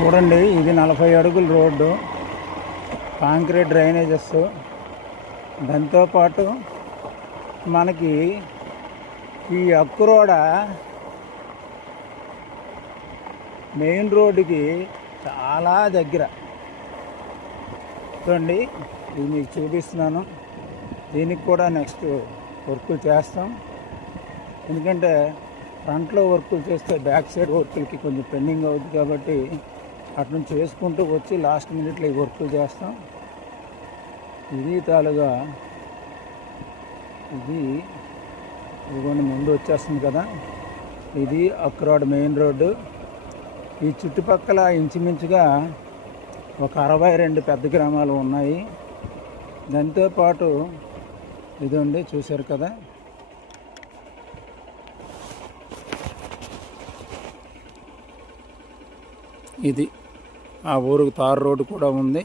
చూడండి, ఇది 40 అడుగుల రోడ్డు, కాంక్రీట్ డ్రైనేజెస్. దాంతోపాటు మనకి ఈ అక్కురోడ మెయిన్ రోడ్డుకి చాలా దగ్గర. చూడండి, ఇది మీకు చూపిస్తున్నాను. దీనికి కూడా నెక్స్ట్ వర్కులు చేస్తాం. ఎందుకంటే ఫ్రంట్లో వర్కులు చేస్తే బ్యాక్ సైడ్ వర్కులకి కొంచెం పెండింగ్ అవుతుంది కాబట్టి అటు నుంచి చేసుకుంటూ వచ్చి లాస్ట్ మినిట్లో ఈ వర్కులు చేస్తాం. ఇది తాలుగా ఇదిగోండి ముందు వచ్చేస్తుంది కదా, ఇది అక్రోడ్ మెయిన్ రోడ్డు. ఈ చుట్టుపక్కల ఇంచుమించుగా ఒక 62 పెద్ద గ్రామాలు ఉన్నాయి. దాంతోపాటు ఇదండి, చూశారు కదా, ఇది ఆ ఊరికి తారు రోడ్డు కూడా ఉంది.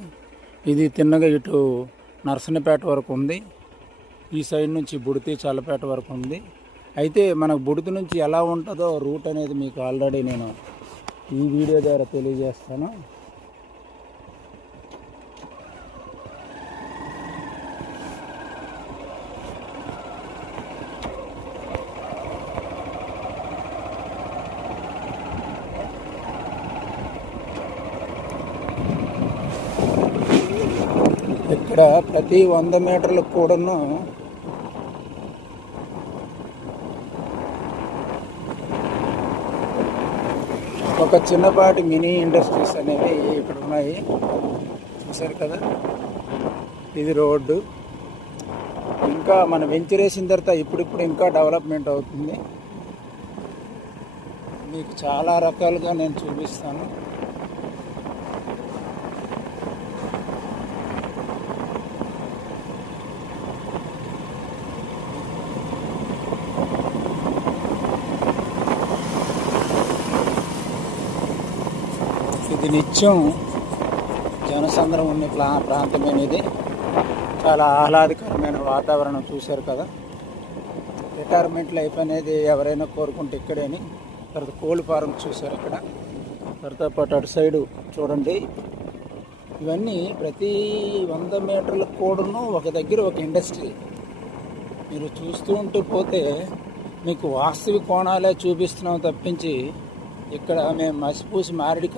ఇది తిన్నగా ఇటు నర్సన్నపేట వరకు ఉంది. ఈ సైడ్ నుంచి బుడితి చల్లపేట వరకు ఉంది. అయితే మనకు బుడితి నుంచి ఎలా ఉంటుందో రూట్ అనేది మీకు ఆల్రెడీ నేను ఈ వీడియో ద్వారా తెలియజేస్తాను. ఇక్కడ ప్రతి 100 మీటర్లకు కూడాను ఒక చిన్నపాటి మినీ ఇండస్ట్రీస్ అనేవి ఇక్కడ ఉన్నాయి. చూసారు కదా, ఇది రోడ్డు. ఇంకా మనం వెంచరేసిన తర్వాత ఇప్పుడిప్పుడు ఇంకా డెవలప్మెంట్ అవుతుంది. మీకు చాలా రకాలుగా నేను చూపిస్తాను. ఇది నిత్యం జనసంద్రం ఉన్న ప్రాంతమైనది. చాలా ఆహ్లాదకరమైన వాతావరణం. చూశారు కదా, రిటైర్మెంట్ లైఫ్ అనేది ఎవరైనా కోరుకుంటే ఇక్కడేని. తర్వాత కోళ్ళ ఫారం చూశారు ఇక్కడ. తర్వాత పాటు అటు సైడు చూడండి, ఇవన్నీ ప్రతి 100 మీటర్లకు కూడాను ఒక దగ్గర ఒక ఇండస్ట్రీ. మీరు చూస్తూ ఉంటూ పోతే మీకు వాస్తవిక కోణాలే చూపిస్తున్నాం తప్పించి ఇక్కడ మేము మసిపూసి మామిడి